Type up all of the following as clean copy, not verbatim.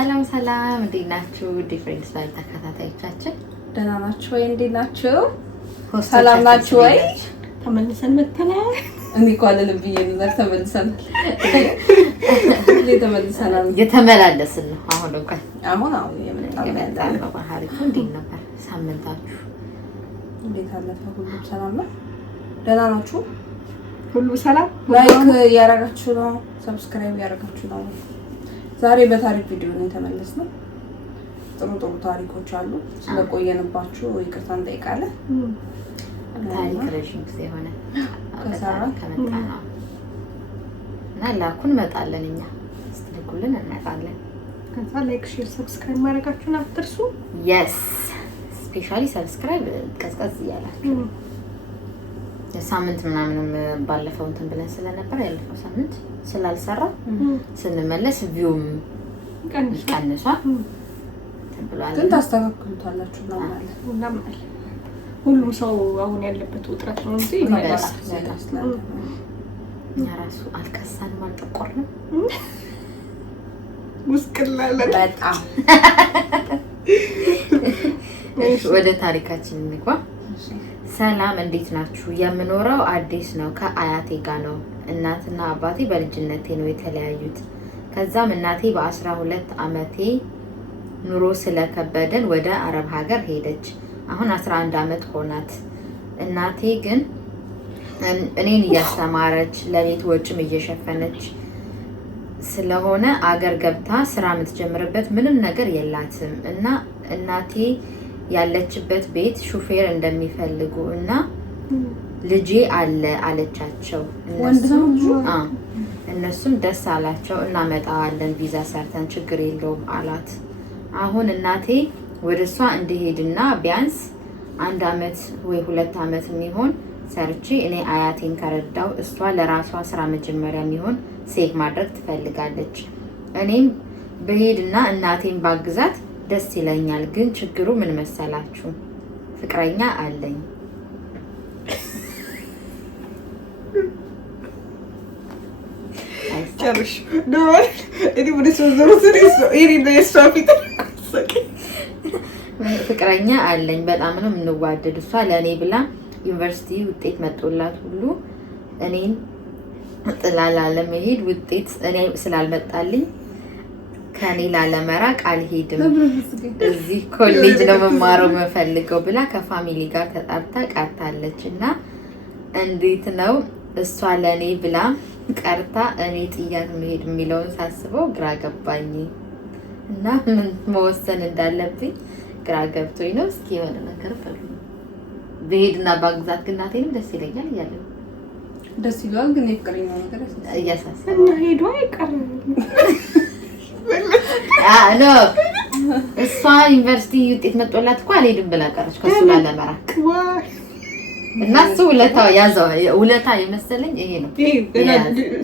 ሰላም ሰላም፣ እንዴት ናችሁ? ዲፍሬንት ስታይል ተከታታዮቻችን ደህና ናችሁ ወይ? እንዴት ናችሁ? ሰላም ናችሁ ወይ? ተመልሰን መጥተናል። እኔ እኮ አልልም ብዬ ነበር። ተመልሰናል። ተመልሰናል። እየተመላለስን ነው። አሁን እንኳን የመጣን ነው። ባህሪቱ እንዴት ነበር ሳምንታችሁ? እንዴት አለፈ? ሁሉም ሰላም ነው? ደህና ናችሁ? ሁሉ ሰላም። ላይክ ያረጋችሁ ነው፣ ሰብስክራይብ ያረጋችሁ ነው። ዛሬ በታሪክ ቪዲዮ ነው የተመለስነው። ጥሩ ጥሩ ታሪኮች አሉ። ስለቆየንባችሁ ይቅርታ እንጠይቃለን። ታሪክ ረጅም ጊዜ ሆነ ከሰራ ከመጣ ነው እና ላኩን እንመጣለን። እኛ ስትልኩልን እንመጣለን። ከዛ ላይክ፣ ሼር፣ ሰብስክራይብ ማድረጋችሁን አትርሱ። የስ ስፔሻሊ ሰብስክራይብ ቀዝቀዝ እያላችሁ የሳምንት ምናምንም ባለፈው እንትን ብለን ስለነበር ያለፈው ሳምንት ስላልሰራ ስንመለስ ቪውም ቀንሷል ተብሏል። ግን ታስተካክሉታላችሁ ነው ማለት ሁሉም ሰው አሁን ያለበት ውጥረት ነው እንጂ እኛ ራሱ አልከሳንም አልጠቆርንም። ሙስቅላለ በጣም ወደ ታሪካችን እንግባ። ሰላም እንዴት ናችሁ? የምኖረው አዲስ ነው። ከአያቴ ጋር ነው። እናትና አባቴ በልጅነቴ ነው የተለያዩት። ከዛም እናቴ በ12 ዓመቴ ኑሮ ስለከበደን ወደ አረብ ሀገር ሄደች። አሁን 11 ዓመት ሆናት። እናቴ ግን እኔን እያስተማረች ለቤት ወጪም እየሸፈነች ስለሆነ አገር ገብታ ስራ የምትጀምርበት ምንም ነገር የላትም እና እናቴ ያለችበት ቤት ሹፌር እንደሚፈልጉ እና ልጄ አለ አለቻቸው። እነሱም ደስ አላቸው። እናመጣዋለን ቪዛ ሰርተን ችግር የለውም አላት። አሁን እናቴ ወደ እሷ እንድሄድና ቢያንስ 1 ዓመት ወይ 2 ዓመት የሚሆን ሰርቼ እኔ አያቴን ከረዳው እሷ ለራሷ ስራ መጀመሪያ የሚሆን ሴቭ ማድረግ ትፈልጋለች። እኔም በሄድና እናቴን ባግዛት ደስ ይለኛል። ግን ችግሩ ምን መሰላችሁ? ፍቅረኛ አለኝ። ጨርሽ ነው እኔ ወደ ሶዘሩ ፍቅረኛ አለኝ። በጣም ነው የምንዋደድ። እሷ ለእኔ ብላ ዩኒቨርሲቲ ውጤት መጥቶላት ሁሉ እኔን ጥላላ ለመሄድ ውጤት እኔ ስላልመጣልኝ ከኔ ላለመራቅ አልሄድም፣ እዚህ ኮሌጅ ነው መማረው የምፈልገው ብላ ከፋሚሊ ጋር ተጣብታ ቀርታለች። እና እንዴት ነው እሷ ለኔ ብላ ቀርታ እኔ ጥያት መሄድ የሚለውን ሳስበው ግራ ገባኝ እና ምን መወሰን እንዳለብኝ ግራ ገብቶኝ ነው። እስኪ የሆነ ነገር ፈልጉ። በሄድና ባግዛት ግን እናቴንም ደስ ይለኛል እያለ ደስ ይላል። ግን የፍቅረኛው ነገር እያሳሰበ እና ሄዶ አይቀርም ኖ እሷ ዩኒቨርሲቲ ውጤት መጥቶላት እኮ አልሄድም ብላ ቀረች ከሱ ላለመራቅ እና እሱ ውለታ የመሰለኝ ይሄ ነው።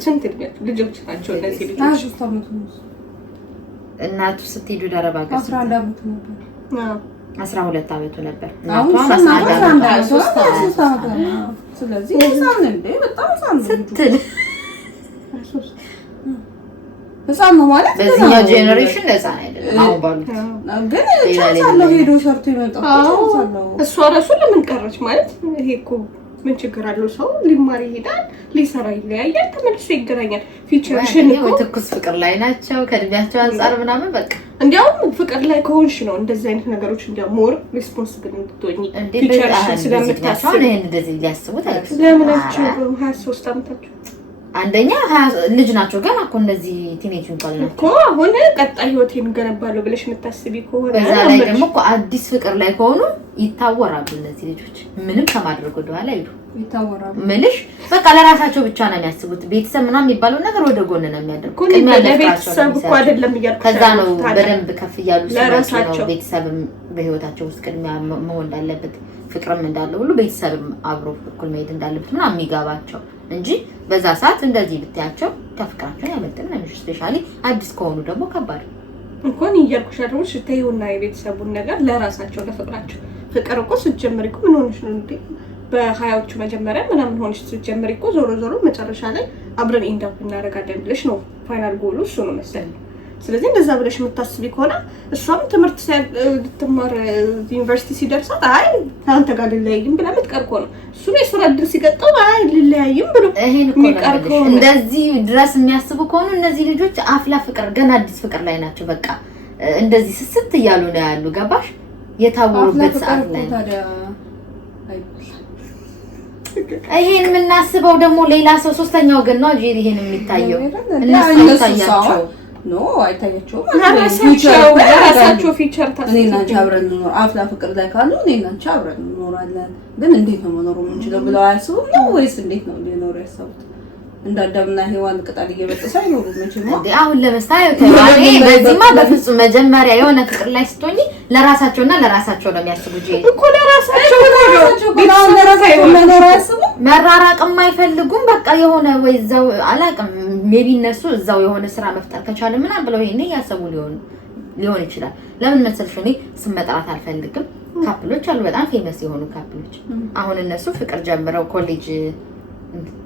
ስንት ልጆች ናቸው እነዚህ ልጆች? እናቱ ስትሄድ ወደ አረብ ሀገር 11 ዓመቱ ነበር። 12 ዓመቱ ነበር። አሁን 13 ዓመቱ ነው። ስለዚህ ህፃን እንደ በጣም ህፃን ስትል ህፃን ነው ማለት በዚህኛው ጄኔሬሽን ህፃን አይደለም። አሁን ባሉት ግን ቻንሳለው ሄዶ ሰርቶ ይመጣው ቻንሳለው። እሷ ራሱ ለምን ቀረች ማለት ይሄ እኮ ምን ችግር አለው? ሰው ሊማር ይሄዳል፣ ሊሰራ ይለያያል፣ ተመልሶ ይገናኛል። ፊቸርሽን እኮ ትኩስ ፍቅር ላይ ናቸው ከእድሜያቸው አንፃር ምናምን በቃ እንዲያውም ፍቅር ላይ ከሆንሽ ነው እንደዚህ አይነት ነገሮች እንዲያው ሞር ሪስፖንሲብል እንድትሆኚ ፊቸርሽን ስለምታስብ ነው። እንደዚህ ሊያስቡት አይደለም። ለምን አትችልም? 23 ዓመታቸው አንደኛ ልጅ ናቸው ገና እኮ እንደዚህ ቲኔጅ እንኳን ነው እኮ አሁን ቀጣይ ህይወቴን ገነባለሁ ብለሽ የምታስቢ ከሆነ በዛ ላይ ደግሞ እኮ አዲስ ፍቅር ላይ ከሆኑ ይታወራሉ። እነዚህ ልጆች ምንም ከማድረግ ወደ ኋላ አይሉ ይታወራሉ። ምንሽ በቃ ለራሳቸው ብቻ ነው የሚያስቡት። ቤተሰብ ምናምን የሚባለው ነገር ወደ ጎን ነው የሚያደርጉት። ለቤተሰብ እኮ አይደለም እያልኩ ከዛ ነው በደንብ ከፍ እያሉ ሲመጡ ነው ቤተሰብም በህይወታቸው ውስጥ ቅድሚያ መሆን እንዳለበት ፍቅርም እንዳለው ሁሉ ቤተሰብም አብሮ እኩል መሄድ እንዳለበት ምናምን የሚገባቸው እንጂ በዛ ሰዓት እንደዚህ ብታያቸው ተፍቅራቸው ያመጣና ነው። ስፔሻሊ አዲስ ከሆኑ ደግሞ ከባድ እንኳን እያልኩሽ አይደል? ሽታዩና የቤተሰቡን ነገር ለራሳቸው ለፍቅራቸው ፍቅር እኮ ስትጀምሪ እኮ ምን ሆነሽ ነው እንዴ? በ20ዎቹ መጀመሪያ ምናምን ሆነሽ ስትጀምሪ እኮ ዞሮ ዞሮ መጨረሻ ላይ አብረን ኢንዳፕ እናደርጋለን ብለሽ ነው ፋይናል ጎሉ እሱ ነው መሰለኝ። ስለዚህ እንደዛ ብለሽ የምታስቢ ከሆነ እሷም ትምህርት ልትማር ዩኒቨርሲቲ ሲደርሳት አይ አንተ ጋር ልለያይም ብላ የምትቀር ከሆነ እሱም የስራ እድል ሲገጠው አይ ልለያይም ብሎ የሚቀር ከሆነ እንደዚህ ድረስ የሚያስቡ ከሆኑ እነዚህ ልጆች አፍላ ፍቅር ገና አዲስ ፍቅር ላይ ናቸው። በቃ እንደዚህ ስስት እያሉ ነው ያሉ። ገባሽ? የታወሩበት ሰዓት ላይ ይሄን የምናስበው ደግሞ ሌላ ሰው ሶስተኛ ወገን ነው እንጂ ይሄን የሚታየው እነሱ ታያቸው ኖ አይታያቸውም። ራሳቸው ፊቸር እኔና አንቺ አብረን እንኖር አፍላ ፍቅር ላይ ካሉ እኔና አንቺ አብረን እንኖራለን። ግን እንዴት ነው መኖር የምንችለው ብለው አያስቡም ነው ወይስ እንዴት ነው ሊኖሩ ያሰቡት? እንዳዳምና ሔዋን ቅጠል እየበጠሰ አይኖሩ መቼም ነው። አሁን ለምሳሌ ተባለ በዚህማ በፍጹም መጀመሪያ የሆነ ፍቅር ላይ ስትሆኚ ለራሳቸውና ለራሳቸው ነው የሚያስቡት እኮ ለራሳቸው መራራቅም አይፈልጉም። በቃ የሆነ ወይ እዛው አላውቅም ሜቢ እነሱ እዛው የሆነ ስራ መፍጠር ከቻለ ምናምን ብለው ይሄን ያሰቡ ሊሆን ይችላል። ለምን መሰልሽ እኔ ስም መጥራት አልፈልግም። ካፕሎች አሉ በጣም ፌመስ የሆኑ ካፕሎች አሁን እነሱ ፍቅር ጀምረው ኮሌጅ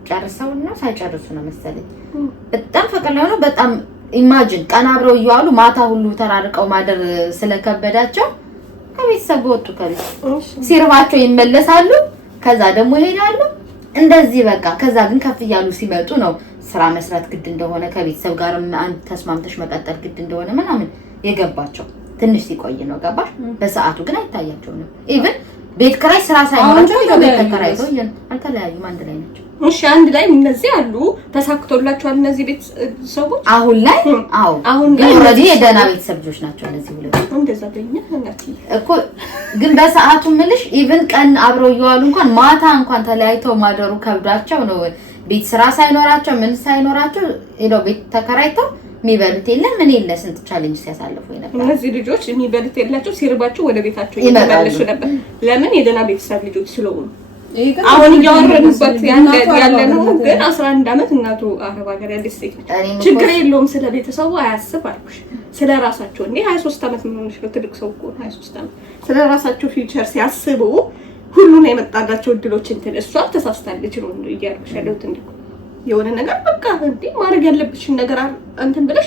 ጨርሰው ነው ሳይጨርሱ ነው መሰለኝ በጣም ፍቅር ላይ ሆነው በጣም ኢማጂን ቀን አብረው እየዋሉ ማታ ሁሉ ተራርቀው ማደር ስለከበዳቸው ከቤተሰብ ወጡ። ከቤት ሲርባቸው ይመለሳሉ። ከዛ ደግሞ ይሄዳሉ እንደዚህ በቃ። ከዛ ግን ከፍ እያሉ ሲመጡ ነው ስራ መስራት ግድ እንደሆነ ከቤተሰብ ጋር አንድ ተስማምተሽ መቀጠል ግድ እንደሆነ ምናምን የገባቸው ትንሽ ሲቆይ ነው። ገባሽ? በሰዓቱ ግን አይታያቸውም። ኢቭን ቤት ኪራይ ስራ ሳይኖራቸው ቤት ተከራይተው አልተለያዩም፣ አንድ ላይ ናቸው። እሺ አንድ ላይ እነዚህ አሉ ተሳክቶላቸዋል እነዚህ ቤት ሰዎች አሁን ላይ። አዎ አሁን ግን ኦልሬዲ የደህና ቤተሰብ ልጆች ናቸው እነዚህ ሁለት። እንደዛ በእኛ እናት እኮ ግን በሰዓቱ ምልሽ ኢቭን ቀን አብረው እየዋሉ እንኳን ማታ እንኳን ተለያይተው ማደሩ ከብዷቸው ነው ቤት ስራ ሳይኖራቸው ምን ሳይኖራቸው ሄደው ቤት ተከራይተው የሚበሉት የለም ምን የለ ስንት ቻሌንጅ ሲያሳልፉ ነበር። እነዚህ ልጆች የሚበሉት የላቸው ሲርባቸው ወደ ቤታቸው ይመለሱ ነበር። ለምን? የደህና ቤተሰብ ልጆች ስለሆኑ። አሁን እያወረንበት ያለ ነው። ግን 11 አመት እናቱ አረብ ሀገር ያለች ሴት ችግር የለውም ስለ ቤተሰቡ አያስብ አልኩሽ። ስለ ራሳቸው እንዴ 23 አመት ምን ሆነሽ ነው? ትልቅ ሰው እኮ 23 አመት ስለ ራሳቸው ፊውቸር ሲያስቡ ሁሉን የመጣላቸው እድሎች እንትን እሷ ተሳስታለች ነው እያልኩሽ ያለሁት። እንዴ የሆነ ነገር በቃ እንዴ ማድረግ ያለብሽን ነገር እንትን ብለሽ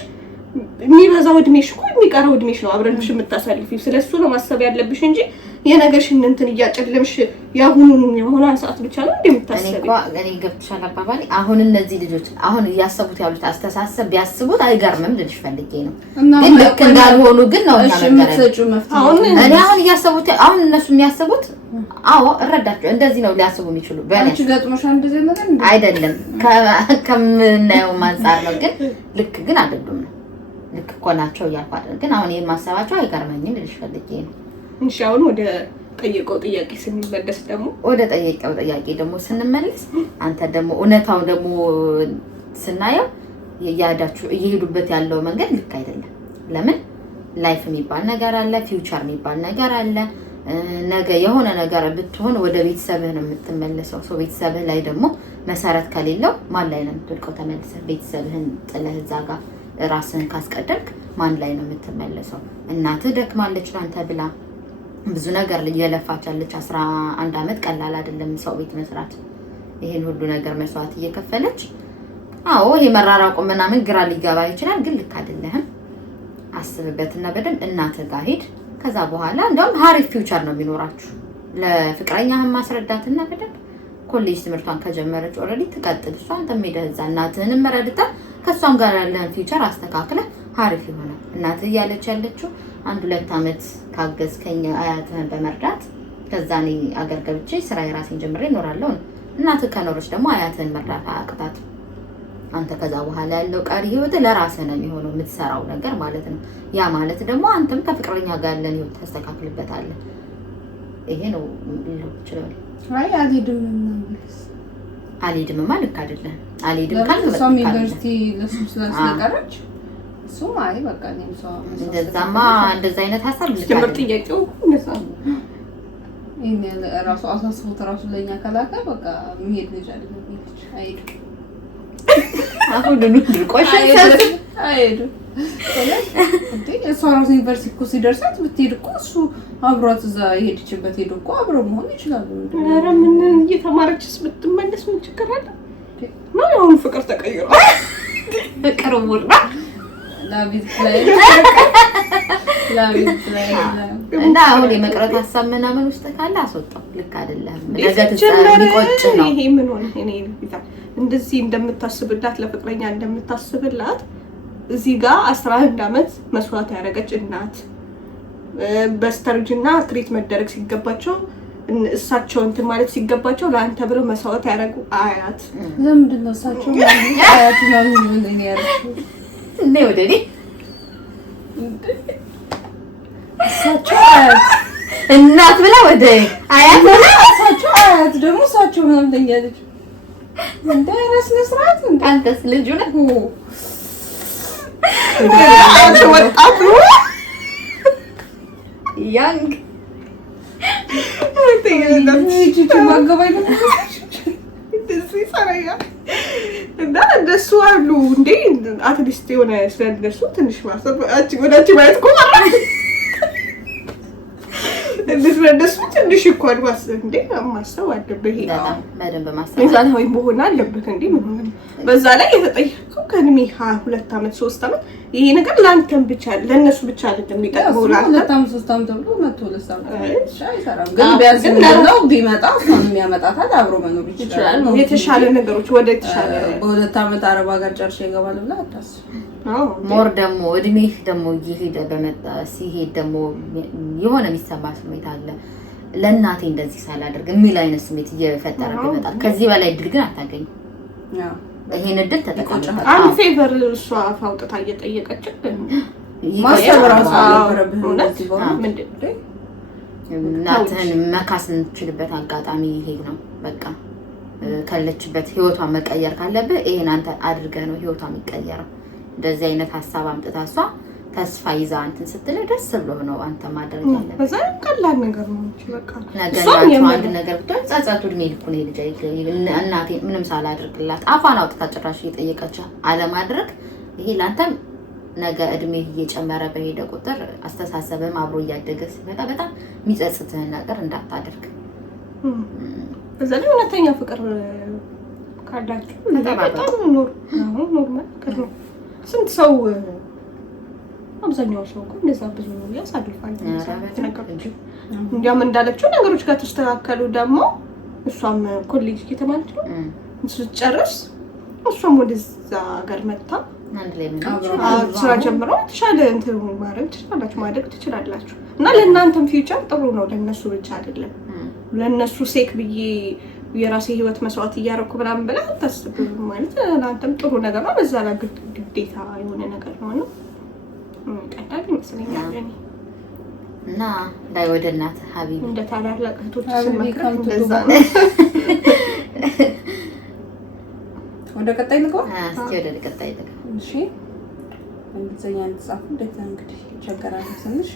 የሚበዛው እድሜሽ እኮ የሚቀረው እድሜሽ ነው አብረንሽ የምታሳልፊው። ስለሱ ነው ማሰብ ያለብሽ እንጂ የነገርሽን እንትን እያጨለምሽ ያሁኑን የሆነ ሰዓት ብቻ ነው እንደምታስበው። እኔ ገብቶሻል አባባሌ። አሁን እነዚህ ልጆች አሁን እያሰቡት ያሉት አስተሳሰብ ቢያስቡት አይገርምም ልልሽ ፈልጌ ነው። ግን ልክ እንዳልሆኑ ግን ነው እኔ አሁን እያሰቡት አሁን እነሱ የሚያስቡት አዎ እረዳቸው እንደዚህ ነው ሊያስቡ የሚችሉ በእኔ ገጥሞሽ እንደዚህ ነገር አይደለም ከምናየው አንፃር ነው። ግን ልክ ግን አይደሉም ነው ልክ እኮ ናቸው እያልኩ አይደል። ግን አሁን የማሰባቸው አይገርመኝም ልልሽ ፈልጌ ነው። እሺ አሁን ወደ ጠየቀው ጥያቄ ስንመለስ ደግሞ ስንመለስ አንተ ደግሞ እውነታው ደግሞ ስናየው ያዳችሁ እየሄዱበት ያለው መንገድ ልክ አይደለም። ለምን ላይፍ የሚባል ነገር አለ፣ ፊውቸር የሚባል ነገር አለ። ነገ የሆነ ነገር ብትሆን ወደ ቤተሰብህ ነው የምትመለሰው። ሰው ቤተሰብህ ላይ ደግሞ መሰረት ከሌለው ማን ላይ ነው የምትወድቀው? ተመልሰህ ቤተሰብህን ጥለህ እዛ ጋር ራስህን ካስቀደምክ ማን ላይ ነው የምትመለሰው? እናትህ ደክማለች ላንተ ብላ ብዙ ነገር እየለፋች አለች። 11 አመት ቀላል አይደለም ሰው ቤት መስራት። ይሄን ሁሉ ነገር መስዋዕት እየከፈለች አዎ ይሄ መራራቁ ምናምን ግራ ሊገባ ይችላል። ግን ልክ አይደለም። አስብበትና በደንብ እናትህ ጋር ሄድ። ከዛ በኋላ እንደውም ሀሪፍ ፊውቸር ነው የሚኖራችሁ። ለፍቅረኛህም ማስረዳትና በደንብ ኮሌጅ ትምህርቷን ከጀመረች ኦልሬዲ ትቀጥል። እሷን ተመደህ እዛ እናትህንም መረድታ ከሷም ጋር ያለህን ፊውቸር አስተካክለህ ሀሪፍ ይሆናል። እናትህ እያለች ያለችው 1-2 አመት ካገዝከኝ አያትህን በመርዳት ከዛ እኔ አገር ገብቼ ስራ የራሴን ጀምሬ እኖራለሁ። እናትህ ከኖረች ደግሞ አያትህን መርዳት አያቅታት። አንተ ከዛ በኋላ ያለው ቀሪ ህይወት ለራስህ ነው የሚሆነው የምትሰራው ነገር ማለት ነው። ያ ማለት ደግሞ አንተም ከፍቅረኛ ጋር ያለን ህይወት ታስተካክልበታለህ። ይሄ ነው ይችላል። አይ አልሄድም ማለት አይደለም። አልሄድም ካልክ በቃ ዩኒቨርሲቲ ለሱስ ስለቀረች እሱም አይ በቃ ነው ሰው እንደዛማ እንደዛ አይነት ሀሳብ ትምህርት ጥያቄው እንደዛ ይሄን ራሱ አሳስቦት ራሱ ለኛ ከላከ በቃ መሄድ ልጅ አይደለም አይሄድ አሁን ድርቆሽ አይሄድ እንዴ እሷ ራሱ ዩኒቨርሲቲ እኮ ሲደርሳት ብትሄድ እኮ እሱ አብሯት እዛ የሄደችበት ሄዶ እኮ አብሮ መሆን ይችላል። ኧረ ምን እየተማረችስ ብትመለስ ምን ችግር አለ? ነው ያሁን ፍቅር ተቀይሯል። ፍቅር ወራ እና አሁን የመቅረት ሀሳብ ምናምን ውስጥ ካለ አስወጣው። ልክ አይደለም። ነገ ትቆጭ ነው። ይሄ ምን ሆነ? እኔ እንደዚህ እንደምታስብላት ለፍቅረኛ እንደምታስብላት እዚህ ጋር 11 አመት መስዋዕት ያደረገች እናት በስተርጅና ትሪት መደረግ ሲገባቸው እሳቸው እንትን ማለት ሲገባቸው ለአንተ ብለው መስዋዕት ያደረጉ አያት። ለምንድን ነው እሳቸው አያት ነው ምን ያደርጉ? እኔ ወደ እኔ እሳቸው አያት እናት ብላ ወደ አያት ነው። እሳቸው አያት ደግሞ እሳቸው ምንም እንደኛለች እንደ ራስነ ስርዓት እንደ አንተስ ልጅ ነህ አንተ ወጣቱ ያንግ እና እንደሱ አሉ እንዴ አትሊስት የሆነ ስለነሱ ትንሽ ማሰብ ወዳጅ ማለት እኮ ስለነሱ ትንሽ እኮ ማሰብ እንዴ ማሰብ አለብህ። በደንብ ማሰብ ሚዛናዊ መሆን አለበት እንዴ ምን በዛ ላይ የተጠየቀው ከእድሜ 2 አመት 3 አመት ይሄ ነገር ለአንተም ብቻ ለነሱ ብቻ አይደለም የሚጠቅመው። 2 አመት 3 አመት ተብሎ መጥቶ ለሳም አይሰራም። ግን ቢያንስ ነው ቢመጣ እሷን የሚያመጣታል አብሮ መኖር ይችላል። የተሻለ ነገሮች ወደ ተሻለ በ2 አመት አረብ ሀገር ጨርሼ ይገባል ብላ አታስብ። ሞር ደግሞ እድሜህ ደግሞ እየሄደ በመጣ ሲሄድ ደግሞ የሆነ የሚሰማ ስሜት አለ። ለእናቴ እንደዚህ ሳላደርግ የሚል አይነት ስሜት እየፈጠረ ይመጣል። ከዚህ በላይ እድል ግን አታገኝም። ይሄን እድል ተጠቅመህ አንድ ፌቨር እሷ አውጥታ እየጠየቀች ማስተባበራው አልነበረብህም። እንደዚህ በኋላ ምንድነው እናትህን መካስ እንችልበት አጋጣሚ ይሄ ነው። በቃ ካለችበት ህይወቷን መቀየር ካለብህ ይሄን አንተ አድርገህ ነው ህይወቷ የሚቀየረው። እንደዚህ አይነት ሀሳብ አምጥታ እሷ ተስፋ ይዛ እንትን ስትል ደስ ብሎ ነው አንተ ማድረግ ያለብህ። በዛ ቀላል ነገር ነው በቃ ነገርያቸው አንድ ነገር ብቻ ጸጸቱ እድሜ ልኩን ልጅ እናቴ ምንም ሳላደርግላት አፋን አውጥታ ጭራሽ እየጠየቀች አለማድረግ ይሄ ላንተም ነገ እድሜ እየጨመረ በሄደ ቁጥር አስተሳሰብም አብሮ እያደገ ሲመጣ በጣም የሚጸጽትህን ነገር እንዳታደርግ። በዛ ላይ እውነተኛ ፍቅር ካላችሁ በጣም ኖርማል ነው። ስንት ሰው አብዛኛው ሰው እኮ እንደዛ ብዙ ያሳልፋል። እንዲያም እንዳለችው ነገሮች ከተስተካከሉ ደግሞ እሷም ኮሌጅ እየተማረች ነው ስትጨርስ እሷም ወደዛ ሀገር መጣ አንድ ላይ ስራ ጀምረው የተሻለ እንትን ማድረግ ትችላላችሁ። እና ለእናንተም ፊውቸር ጥሩ ነው። ለነሱ ብቻ አይደለም ለነሱ ሴክ ብዬ የራሴ ህይወት መስዋዕት እያደረኩ ምናምን ብላ አታስብ ማለት ለአንተም ጥሩ ነገር ነው። በዛ ላይ ግዴታ የሆነ ነገር ነው ቀላል ይመስለኛል እኔ እና ላይ ወደ እናት ሀቢብ እንደ ታላላቅ እህቶች ስመክረው እንደዛ ነው። ወደ ቀጣይ ልግባ። እስኪ ወደ ቀጣይ ልግባ። እሺ እንግዲህ አንጻፍ እንዴት እንግዲህ ይቸገራል ትንሽ።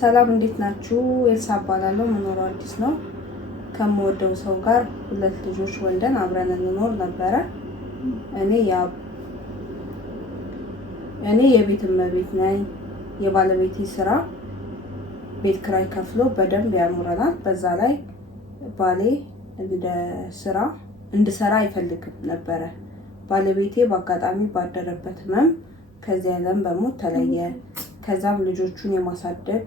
ሰላም እንዴት ናችሁ? ኤልሳ እባላለሁ። መኖሪያው አዲስ ነው። ከምወደው ሰው ጋር 2 ልጆች ወልደን አብረን እንኖር ነበረ። እኔ የቤት እመቤት ነኝ። የባለቤቴ ስራ ቤት ክራይ ከፍሎ በደንብ ያኖረናል። በዛ ላይ ባሌ እንድሰራ አይፈልግም ነበረ። ባለቤቴ በአጋጣሚ ባደረበት ህመም ከዚህ ዓለም በሞት ተለየ። ከዛም ልጆቹን የማሳደግ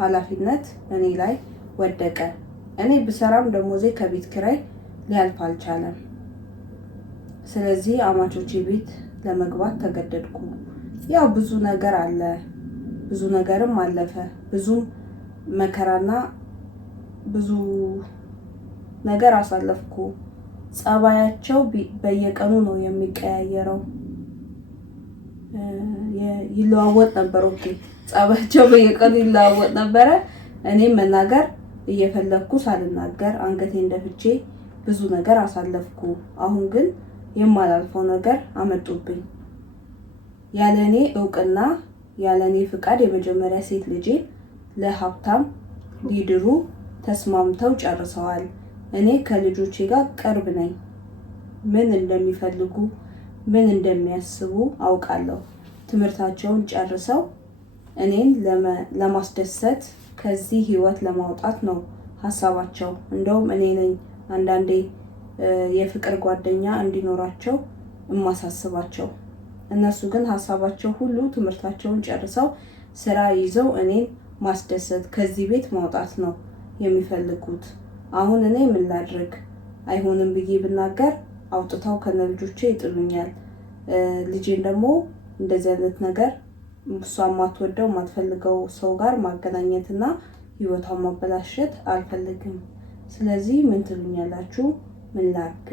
ኃላፊነት እኔ ላይ ወደቀ። እኔ ብሰራም ደሞዜ ከቤት ኪራይ ሊያልፍ አልቻለም። ስለዚህ አማቾቼ ቤት ለመግባት ተገደድኩ። ያው ብዙ ነገር አለ፣ ብዙ ነገርም አለፈ። ብዙ መከራና ብዙ ነገር አሳለፍኩ። ጸባያቸው በየቀኑ ነው የሚቀያየረው። ይለዋወጥ ነበር። ኦኬ ጸባያቸው በየቀኑ ይለዋወጥ ነበረ። እኔም መናገር እየፈለኩ ሳልናገር አንገቴን ደፍቼ ብዙ ነገር አሳለፍኩ። አሁን ግን የማላልፈው ነገር አመጡብኝ። ያለኔ እውቅና ያለኔ ፍቃድ የመጀመሪያ ሴት ልጄ ለሀብታም ሊድሩ ተስማምተው ጨርሰዋል። እኔ ከልጆቼ ጋር ቅርብ ነኝ። ምን እንደሚፈልጉ ምን እንደሚያስቡ አውቃለሁ። ትምህርታቸውን ጨርሰው እኔን ለማስደሰት ከዚህ ህይወት ለማውጣት ነው ሀሳባቸው። እንደውም እኔ ነኝ አንዳንዴ የፍቅር ጓደኛ እንዲኖራቸው እማሳስባቸው። እነሱ ግን ሀሳባቸው ሁሉ ትምህርታቸውን ጨርሰው ስራ ይዘው እኔን ማስደሰት ከዚህ ቤት ማውጣት ነው የሚፈልጉት። አሁን እኔ ምን ላድርግ? አይሆንም ብዬ ብናገር አውጥታው ከነልጆቼ ይጥሉኛል። ልጄን ደግሞ እንደዚህ አይነት ነገር እሷ የማትወደው የማትፈልገው ሰው ጋር ማገናኘትና ህይወቷን ማበላሸት አልፈልግም። ስለዚህ ምን ትሉኛላችሁ? ምን ላድርግ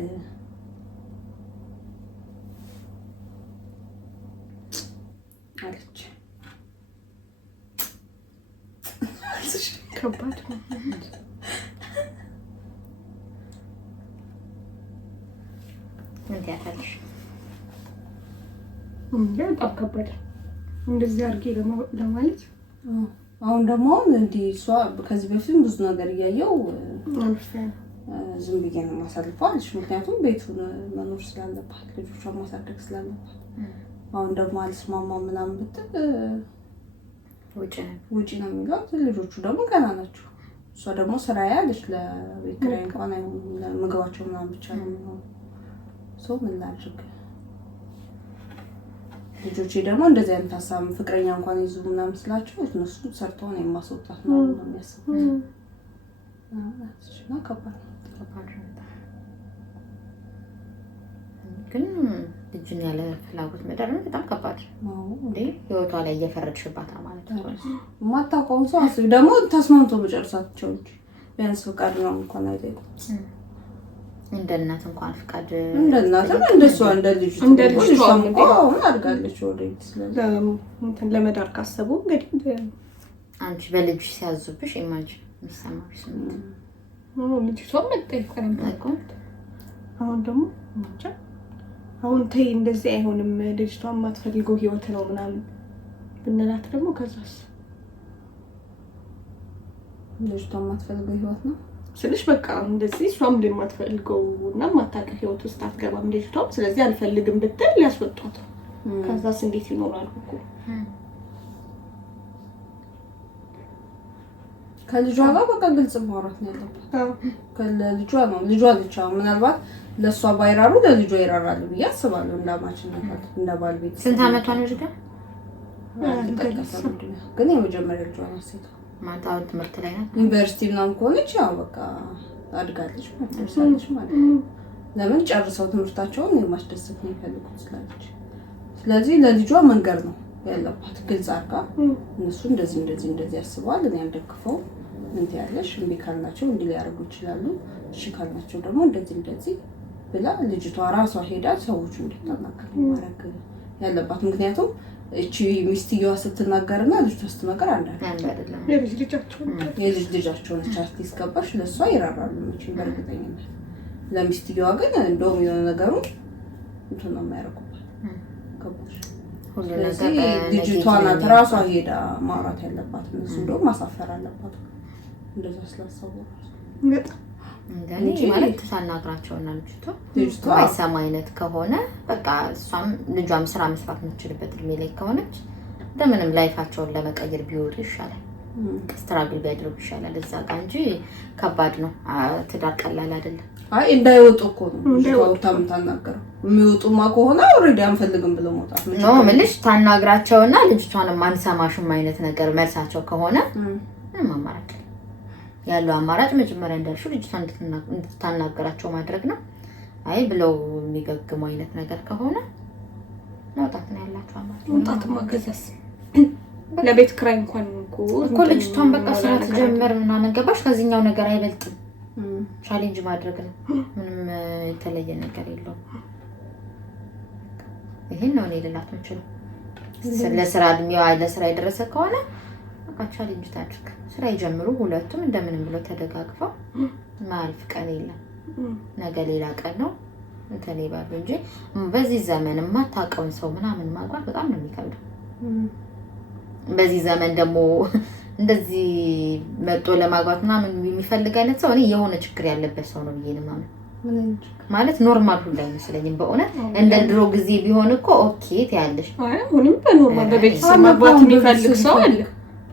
አለች። ከባድ ነው። ምን ትያታለሽ? በጣም ከባድ ነው እንደዚህ አድርጌ ለማለት። አሁን ደግሞ እንዲህ እሷ ከዚህ በፊት ብዙ ነገር እያየው ዝም ብዬ ነው የማሳልፈው አለች። ምክንያቱም ቤቱን መኖር ስላለባት ልጆቿን ማሳደግ ስላለባት። አሁን ደግሞ አልስማማ ምናምን ብትል ውጪ ነው የሚሏት። ልጆቹ ደግሞ ገና ናቸው። እሷ ደግሞ ስራ ያለች ለቤት ኪራይ እንኳን አይሆንም ለምግባቸው ምናምን ብቻ ነው የሚሆነው። ሰው ምን ላድርግ? ልጆቼ ደግሞ እንደዚህ አይነት ሀሳብ ፍቅረኛ እንኳን ይዙ ምናምን ስላቸው እነሱ ሰርተው ነው የማስወጣት ነው የሚያስቡት። እና ከባድ ግን ልጅን ያለ ፍላጎት መዳር ነው በጣም ከባድ ነው። እንዴ ህይወቷ ላይ እየፈረድሽባት ማለት ነው። የማታውቀውን ሰው አስቢ። ደግሞ ተስማምቶ መጨረሳቸው እንጂ ቢያንስ ፍቃድ ነው እንኳን አይጠይቁም። እንደ እናት እንኳን ፍቃድ እንደ እናትም እንደሷ እንደ ልጅ አድርጋለች። ወደ እንትን ለመዳር ካሰቡ እንግዲህ አንቺ በልጅ ሲያዙብሽ ኢማጂን የሚሰማሽ ስሜት ልጅቷን መጠየቅ ነው። አሁን ደግሞ አሁን ተይ እንደዚህ አይሆንም ልጅቷን የማትፈልገው ህይወት ነው ምናምን ብንላት ደግሞ ከዛስ ልጅቷን የማትፈልገው ህይወት ነው ስልሽ በቃ እንደዚህ እሷም እንደማትፈልገው እና የማታውቅ ህይወት ውስጥ አትገባም ልጅቷም። ስለዚህ አልፈልግም ብትል ሊያስወጧት ነው። ከዛስ እንዴት ይኖራሉ እኮ ከልጇ ጋር በቃ ግልጽ ማውራት ነው ያለባት። ከልጇ ነው ልጇ ልጅ ምናልባት ለሷ ባይራሩ ለልጇ ይራራሉ ብዬ አስባለሁ። እንዳማችነት እንደባል ቤት ስንት አመቷ ነው ልጅ ግን የመጀመሪያ ልጇ ነው ሴት ማታው ትምህርት ላይ ናት። ዩኒቨርሲቲ ምናምን ከሆነች ያው በቃ አድጋለች ማለት ነው። ለምን ጨርሰው ትምህርታቸውን የማስደሰት ነው የሚፈልጉት ስላለች። ስለዚህ ለልጇ መንገር ነው ያለባት ግልጽ አድርጋ እነሱ እንደዚህ ያስባል እኔ አልደግፈው ምን ትያለሽ? እምቢ ካልናቸው እንዲህ ሊያደርጉ ይችላሉ፣ እሺ ካልናቸው ደግሞ እንደዚህ ብላ ልጅቷ ራሷ ሄዳ ሰዎቹ እንድታናገር ማድረግ ያለባት። ምክንያቱም እቺ ሚስትየዋ ስትናገርና ልጅቷ ስትናገር አንድ አይደለም። የልጅ ልጃቸው ነች። አርቲስት ገባሽ? ለሷ ይራራሉ መቼም በእርግጠኝነት። ለሚስትየዋ ግን እንደውም የሆነ ነገሩ እንትን ነው የሚያደርጉባት። ገባሽ? ስለዚህ ልጅቷ ናት ራሷ ሄዳ ማውራት ያለባት። እነሱ እንደውም ማሳፈር አለባት እንደዛ ስላሰቡ እንዴ ማለት ተሳናግራቸውና ልጅቷ ማይሰማ አይነት ከሆነ በቃ እሷም ልጇም ስራ መስራት የምትችልበት እድሜ ላይ ከሆነች እንደምንም ላይፋቸውን ለመቀየር ቢወጡ ይሻላል። ስትራግል ቢያደርጉ ይሻላል እዛ ጋር እንጂ ከባድ ነው። ትዳር ቀላል አይደለም። አይ እንዳይወጡ እኮ ነው ልጅቷ ታምታናገረው። የሚወጡማ ከሆነ ኦሬዲ አንፈልግም ብለው መውጣት ነው ምልሽ። ታናግራቸውና ልጅቷን ማንሰማሽም አይነት ነገር መልሳቸው ከሆነ ምንም አማራጭ ያለው አማራጭ መጀመሪያ እንዳልሽው ልጅቷን እንድታናገራቸው ማድረግ ነው። አይ ብለው የሚገግሙ አይነት ነገር ከሆነ መውጣት ነው ያላቸው አማራጭ። መውጣት ማገዛስ ለቤት ኪራይ እንኳን እኮ ልጅቷን በቃ ስራ ትጀምር ምናምን ገባሽ? ከዚህኛው ነገር አይበልጥም። ቻሌንጅ ማድረግ ነው። ምንም የተለየ ነገር የለውም። ይሄን ነው እኔ ልላት የምችለው። ለስራ እድሜዋ ለስራ የደረሰ ከሆነ በቃ ቻሌንጅ ታድርግ። ስራ ይጀምሩ ሁለቱም እንደምንም ብለው ተደጋግፈው። ማልፍ ቀን የለም ነገ ሌላ ቀን ነው እንትን ይባሉ እንጂ በዚህ ዘመን የማታውቀውን ሰው ምናምን ማግባት በጣም ነው የሚከብደው። በዚህ ዘመን ደግሞ እንደዚህ መጥቶ ለማግባት ምናምን የሚፈልግ አይነት ሰው እኔ የሆነ ችግር ያለበት ሰው ነው ብዬ ነው ማለት ማለት ኖርማል ሁሉ አይመስለኝም በእውነት። እንደ ድሮ ጊዜ ቢሆን እኮ ኦኬ ትያለሽ። አይ ሁሉም በኖርማል በቤተሰብ ማግባት የሚፈልግ ሰው አለ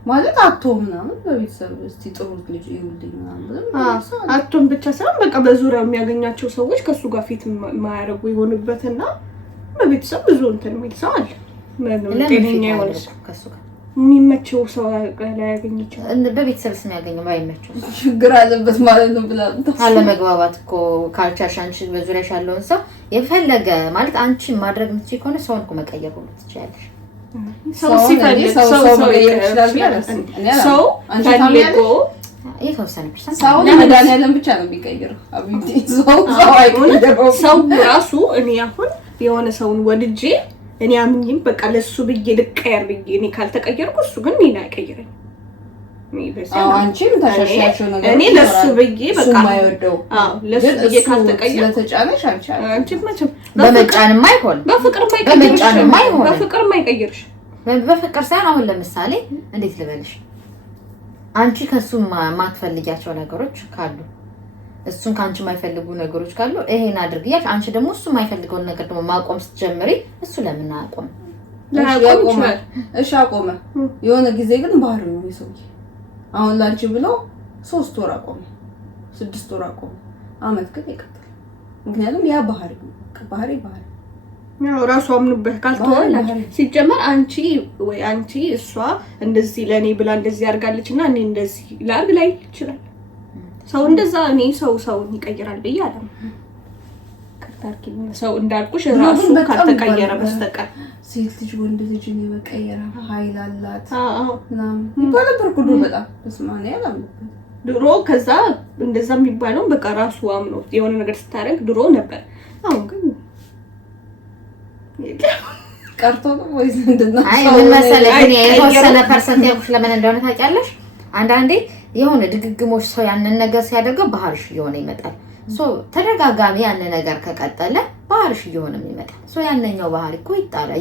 ማለት አቶ ምናምን በቤተሰብ እስቲ ጥሩ ልጅ ይውልኝ ምናምን አቶም ብቻ ሳይሆን በቃ በዙሪያው የሚያገኛቸው ሰዎች ከሱ ጋር ፊት ማያረጉ ይሆንበትና በቤተሰብ ብዙ እንትን የሚል ሰው አለ። ጤነኛ የሆነ ከሱ ጋር የሚመቸው ሰው ላይ ያገኝ ይችላል። በቤተሰብ ስም ያገኘው ባይመቸው ችግር አለበት ማለት ነው ብላ አለመግባባት እኮ ካልቻልሽ አንቺ በዙሪያሽ ያለውን ሰው የፈለገ ማለት አንቺ ማድረግ የምትችይ ከሆነ ሰውን እኮ መቀየር ሁሉ ትችያለሽ። ሰው ሲፈልግ ሰው መቀየር ይችላል። ሰው ፈልጎ የተወሰነ ፐርሰንት ሰው መድኃኒዓለም ብቻ ነው የሚቀይረው። አብይቲ ሰው አይቀይረው። ሰው ራሱ እኔ አሁን የሆነ ሰውን ወድጄ እኔ አምኜም በቃ ለሱ ብዬ ልቀየር ብዬ እኔ ካልተቀየርኩ እሱ ግን እኔን አይቀይረኝ። አንቺም ተሻሻያቸው ነገር እኔ ለሱ ብዬ በቃ ማይወደው ለሱ ብዬ ካልተቀየርኩ ለተጫነሽ አንቺ መቼም በመጫንም አይሆን በፍቅር ማይቀይርሽ በፍቅር ሳይሆን አሁን ለምሳሌ እንዴት ልበልሽ አንቺ ከሱ ማትፈልጊያቸው ነገሮች ካሉ እሱን ካንቺ የማይፈልጉ ነገሮች ካሉ ይሄን አድርጊያሽ አንቺ ደግሞ እሱ የማይፈልገውን ነገር ደግሞ ማቆም ስትጀምሪ እሱ ለምን አያቆም? እሺ አቆመ። የሆነ ጊዜ ግን ባህሪ ነው የሰውዬ። አሁን ላንቺ ብሎ 3 ወር አቆመ፣ 6 ወር አቆመ፣ አመት ግን ይቀጥላል። ምክንያቱም ያ ባህሪ ነው። ባህሪ ያው ራሱ አምኑበት ካልተወላች ሲጀመር አንቺ እሷ እንደዚህ ለኔ ብላ እንደዚህ አድርጋለችና እኔ እንደዚህ ላርግ ላይ ይችላል ሰው እንደዛ እኔ ሰውን ይቀይራል በያለም ከታርኪኝ ሰው እንዳልኩሽ ራሱ ካልተቀየረ በስተቀር ሴት ልጅ ወንድ ልጅ ነው መቀየራ ኃይል አላት ይባላል ብርቁዱ በጣም ተስማኒ ያላም ድሮ ከዛ እንደዛ የሚባለው በቃ ራሱ አምኖ የሆነ ነገር ስታረግ ድሮ ነበር። አሁን ግን ቀርቶ ወይስ እንደና ምን መሰለሽ እኔ የተወሰነ ፐርሰንት ያልኩሽ ለምን እንደሆነ ታውቂያለሽ? አንዳንዴ የሆነ ድግግሞሽ ሰው ያንን ነገር ሲያደርገው ባህርሽ እየሆነ ይመጣል። ተደጋጋሚ ያንን ነገር ከቀጠለ ባህርሽ እየሆነ ይመጣል። ያንኛው ባህሪ እኮ ይጣላል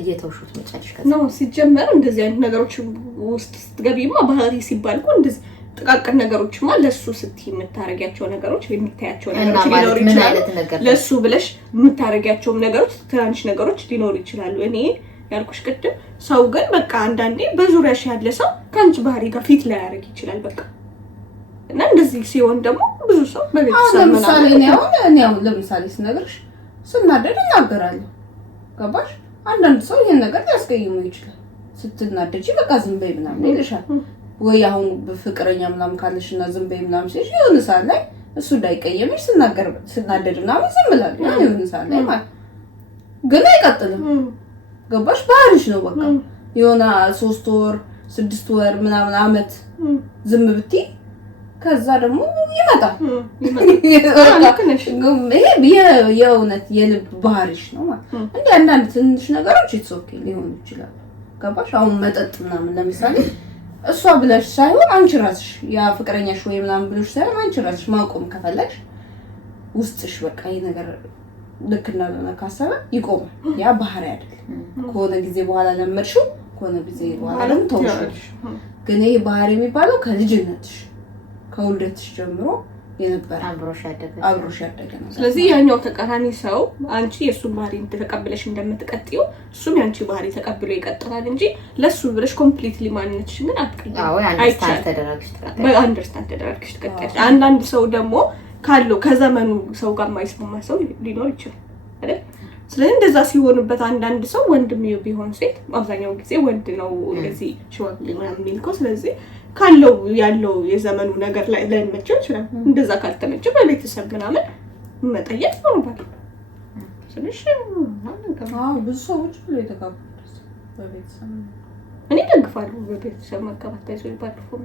እየተውሹት መጨረሻ ነው ሲጀመር እንደዚህ አይነት ነገሮች ውስጥ ስትገቢማ ባህሪ ሲባል እኮ እንደዚህ ጥቃቅን ነገሮችማ ለሱ ስትይ የምታረጊያቸው ነገሮች የሚታያቸው ነገሮች ሊኖሩ ይችላሉ። ለሱ ብለሽ የምታረጊያቸው ነገሮች ትናንሽ ነገሮች ሊኖሩ ይችላሉ። እኔ ያልኩሽ ቅድም ሰው ግን በቃ አንዳንዴ በዙሪያሽ ያለ ሰው ከአንቺ ባህሪ ጋር ፊት ላይ ያደርግ ይችላል በቃ እና እንደዚህ ሲሆን ደግሞ ብዙ ሰው በቤተሰብ ለምሳሌ ነው ለምሳሌ ስነግርሽ ስናደድ እናገራለሁ። ገባሽ? አንዳንድ ሰው ይሄን ነገር ያስቀይመው ይችላል። ስትናደጂ በቃ ዝም በይ ምናምን ይልሻል። ወይ አሁን በፍቅረኛ ምናምን ካለሽና ዝም በይ ምናምን ሲልሽ የሆነ ሰዓት ላይ እሱ እንዳይቀየምሽ ስናደድ ምናምን ዝም ብላለሁ። የሆነ ሰዓት ላይ ማለት ግን አይቀጥልም። ገባሽ? ባህሪሽ ነው በቃ የሆነ 3 ወር 6 ወር ምናምን አመት ዝም ብትይ ከዛ ደግሞ ይመጣል። ይሄ የእውነት የልብ ባህሪሽ ነው ማለት እንደ አንዳንድ ትንሽ ነገሮች ይተሶኬ ሊሆኑ ይችላል። ገባሽ? አሁን መጠጥ ምናምን ለምሳሌ እሷ ብለሽ ሳይሆን አንቺ ራስሽ ያ ፍቅረኛሽ ወይ ምናምን ብለሽ ሳይሆን አንቺ ራስሽ ማቆም ከፈለግሽ ውስጥሽ በቃ ይሄ ነገር ልክ እንዳልሆነ ካሰበ ይቆማል። ያ ባህሪ አይደለም። ከሆነ ጊዜ በኋላ ለመድሽው ከሆነ ጊዜ በኋላ ተውሽ። ግን ይሄ ባህሪ የሚባለው ከልጅነትሽ ከውልደትሽ ጀምሮ የነበረ አብሮሽ ያደገ ነው። ስለዚህ ያኛው ተቃራኒ ሰው አንቺ የሱን ባህሪ ተቀብለሽ እንደምትቀጥይው እሱም ያንቺ ባህሪ ተቀብሎ ይቀጥላል እንጂ ለሱ ብለሽ ኮምፕሊትሊ ማንነትሽ ግን አንደርስታንድ ተደራግሽ ትቀጥያለሽ። አንዳንድ ሰው ደግሞ ካለው ከዘመኑ ሰው ጋር የማይስማማ ሰው ሊኖር ይችላል አይደል? ስለዚህ እንደዛ ሲሆንበት አንዳንድ ሰው ወንድም ቢሆን ሴት አብዛኛው ጊዜ ወንድ ነው እንደዚህ ሽዋግሌ ምናምን የሚልከው። ስለዚህ ካለው ያለው የዘመኑ ነገር ላይ ላይመቸው ይችላል። እንደዛ ካልተመቸው በቤተሰብ ምናምን መጠየቅ ይኖርባል። ስለዚህ ብዙ ሰዎች ብሎ የተጋቡት በቤተሰብ እኔ ደግፋለሁ። በቤተሰብ መጋባት ታይዞ ይባልፎም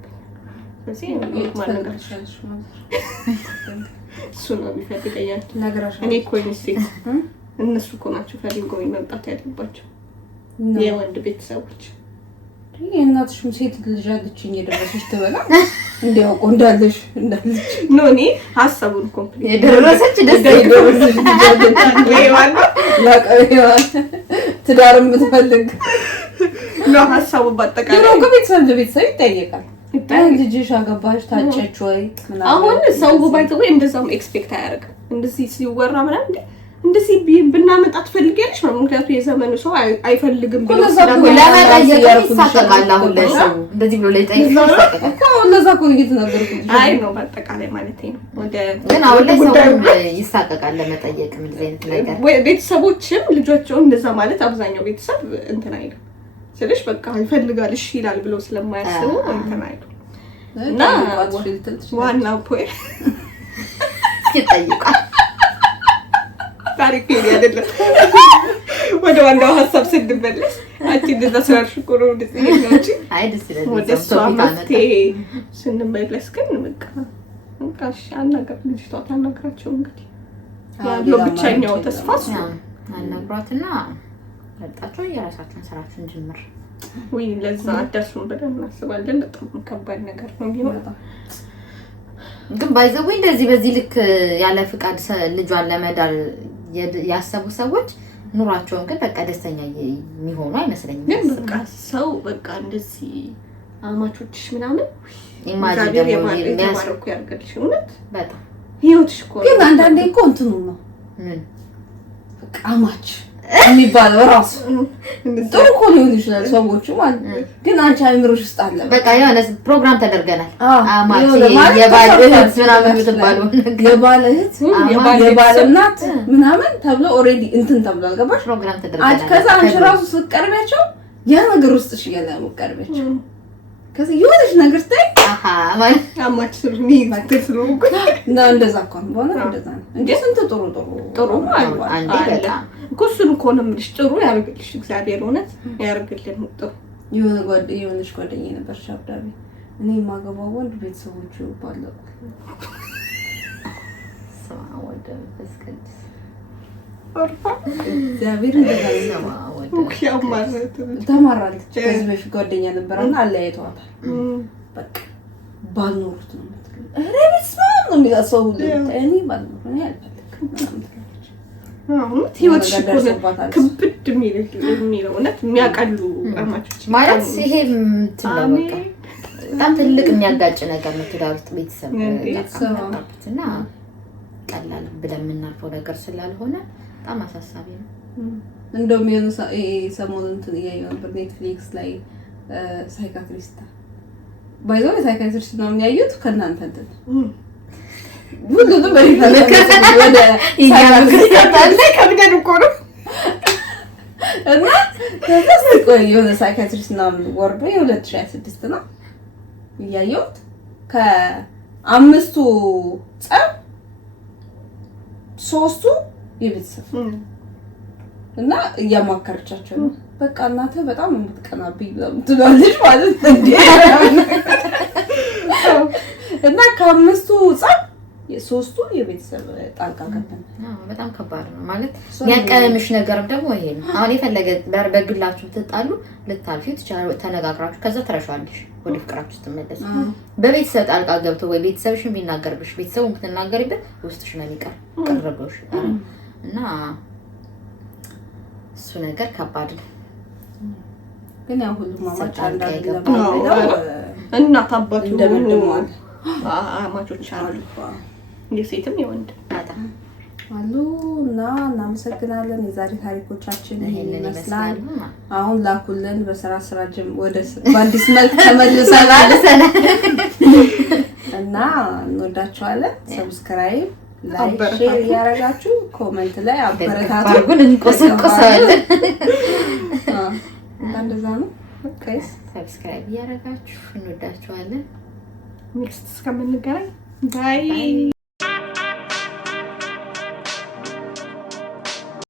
ስለዚህ ማነጋገርሽ እሱ ነው የሚፈልገኛል ነገራሽ። እኔ እኮ ሴት እነሱ እኮ ናቸው ፈልገው መምጣት ያለባቸው የወንድ ቤተሰቦች። የእናትሽም ሴት ልጅ አለችኝ የደረሰች ትበላ እንዲያውቁ እንዳለሽ ኖ እኔ ሀሳቡን ኮምፕሊት የደረሰች ደስ ትዳር የምትፈልግ ነው ሀሳቡ በአጠቃላይ ነው። ከቤተሰብ ለቤተሰብ ይጠየቃል። ልጅሽ አገባሽ ታጨች ወይ ምናምን። አሁን ሰው ባይተው እንደዛም ኤክስፔክት አያደርግም። እንደዚህ ሲወራ ምናምን እንደዚህ ብናመጣ ትፈልጊያለሽ ነው። ምክንያቱም የዘመኑ ሰው አይፈልግም ብሎ ለማዳየት ይሳቀቃል። አሁን ለሰው እንደዚህ ብሎ ለይጠይቅ ይሳቀቃል። ለዛ እኮ እየተናገርኩት አይ ነው በአጠቃላይ ማለት ነው። ግን አሁን ላይ ሰው ይሳቀቃል ለመጠየቅ እንደዚህ አይነት ነገር። ቤተሰቦችም ልጆቻቸውን እንደዛ ማለት አብዛኛው ቤተሰብ እንትን አይልም ስለሽ በቃ ይፈልጋል እሺ ይላል ብሎ ስለማያስቡ እንትን አይሉ እና ዋናው ፖይንት ይጠይቃል። ታሪክ አይደለም። ወደ ዋናው ሀሳብ ስንመለስ አንቺ እንደዛ ስላልሽ እኮ ነው እንደዚህ እንጂ አይ ደስ ይላል። ወደ እሷ መፍትሄ ስንመለስ ግን በቃ እሺ አናገር ልጅቷ ታናግራቸው እንግዲህ ያለው ብቻኛው ተስፋ እሱ አናግሯትና መጣችሁ የራሳችሁን ስራችሁን ጀምር ወይ ለዛ አደርሱን ብለን እናስባለን። በጣም ከባድ ነገር ነው የሚሆነው። ግን ባይዘው እንደዚህ በዚህ ልክ ያለ ፍቃድ ልጇን ለመዳር ያሰቡ ሰዎች ኑሯቸውን ግን በቃ ደስተኛ የሚሆኑ አይመስለኝም። ግን በቃ ሰው በቃ እንደዚህ አማቾችሽ ምናምን ኢማጂን ደግሞ የሚያስረኩ ያርገልሽ እውነት በጣም ህይወትሽ እኮ ግን አንዳንዴ እኮ እንትኑ ነው ምን በቃ አማች የሚባለው ራሱ ጥሩ እኮ ሊሆን ይችላል ሰዎቹ ማለት ግን አንቺ አይምሮሽ ውስጥ አለ በቃ የሆነ ፕሮግራም ተደርገናል። አማች የባል እህት ምናምን የምትባለው የባል እህት የባል እናት ምናምን ተብሎ ኦሬዲ እንትን ተብሏል። ገባሽ? ፕሮግራም ተደርገናል። ከዛ አንቺ ራሱ ስትቀርቢያቸው ያ ነገር ውስጥሽ እያለ ነው የምትቀርቢያቸው። ከዛ የሆነች ነገር ታይ ማለት አማች ስለሚ ማክተስሉ እና እንደዛ እኮ ነው በሆነ እንደዛ ነው እንዴ ስንት ጥሩ ማለት አንዴ በጣም ኩሱን እኮ ነው የምልሽ። ጥሩ ያርግልሽ እግዚአብሔር እውነት ያርግልን። ጥሩ የሆነች ጓደኛዬ ነበርሽ አብዳቢ እኔ የማገባው ወንድ ቤተሰቦቹ ባለው እግዚአብሔር ተማራለች። ከዚህ በፊት ጓደኛ ነበረና አለያይተዋታል። በቃ ባልኖሩት ነው ነው የሚያሰው እኔ ባልኖር እኔ አልፈልግም። ህይወትሽ ክብድ የሚለው እውነት የሚያቀሉ አማቾች ማለት ይሄ ትለወቀ በጣም ትልቅ የሚያጋጭ ነገር ነው። ትዳር ውስጥ ቤተሰብ እና ቀላል ብለን የምናልፈው ነገር ስላልሆነ በጣም አሳሳቢ ነው። እንደውም የሆነ ሰሞኑን እንትን እያየሁ ነበር ኔትፍሊክስ ላይ ሳይካትሪስት ባይዘው ሳይካትሪስት ነው የሚያዩት ከእናንተ እንትን ሁሉንም በሪፈረንስ ወደ ሳይካትሪስት ከብደን እኮ ነው እና ከዚህ ቆይ የሆነ ሳይካትሪስት ነው ወርዶ የ2026 ነው እያየሁት ከአምስቱ ጸብ 3ቱ የቤተሰብ እና እያማከረቻቸው ነው። በቃ እናተ በጣም የምትቀናብኝ ትላለች ማለት እንዴ እና ከአምስቱ ጸብ የ3ቱ የቤተሰብ ጣልቃ ገብተን በጣም ከባድ ነው ማለት የሚያቀምሽ ነገርም ደግሞ ይሄ ነው። አሁን የፈለገ በግላችሁ ትጣሉ ልታልፊው ተነጋግራችሁ ከዛ ተረሻለሽ ወደ ፍቅራችሁ ትመለሱ። በቤተሰብ ጣልቃ ገብቶ ወይ ቤተሰብሽን ቢናገርብሽ ቤተሰቡን ብትናገሪበት ውስጥሽ ነው የሚቀር ቀርበሽ እና እሱ ነገር ከባድ ነው። ግን ያው ሁሉም ማማች አንዳንድ እናት አባቱ እንደምንደማል አማቾች አሉ የሴትም የወንድ አሉ እና እናመሰግናለን። የዛሬ ታሪኮቻችን ይሄንን ይመስላል። አሁን ላኩልን በስራ ወደ በአዲስ መልክ ተመልሰናል እና እንወዳችኋለን። ሰብስክራይብ ላይክ ሼር ያረጋችሁ ኮሜንት ላይ አበረታቱን እንቆሰቆሳለን። እንደዛ ነው። ጋይስ ሰብስክራይብ ያረጋችሁ እንወዳችኋለን። ኔክስት እስከምንገናኝ ባይ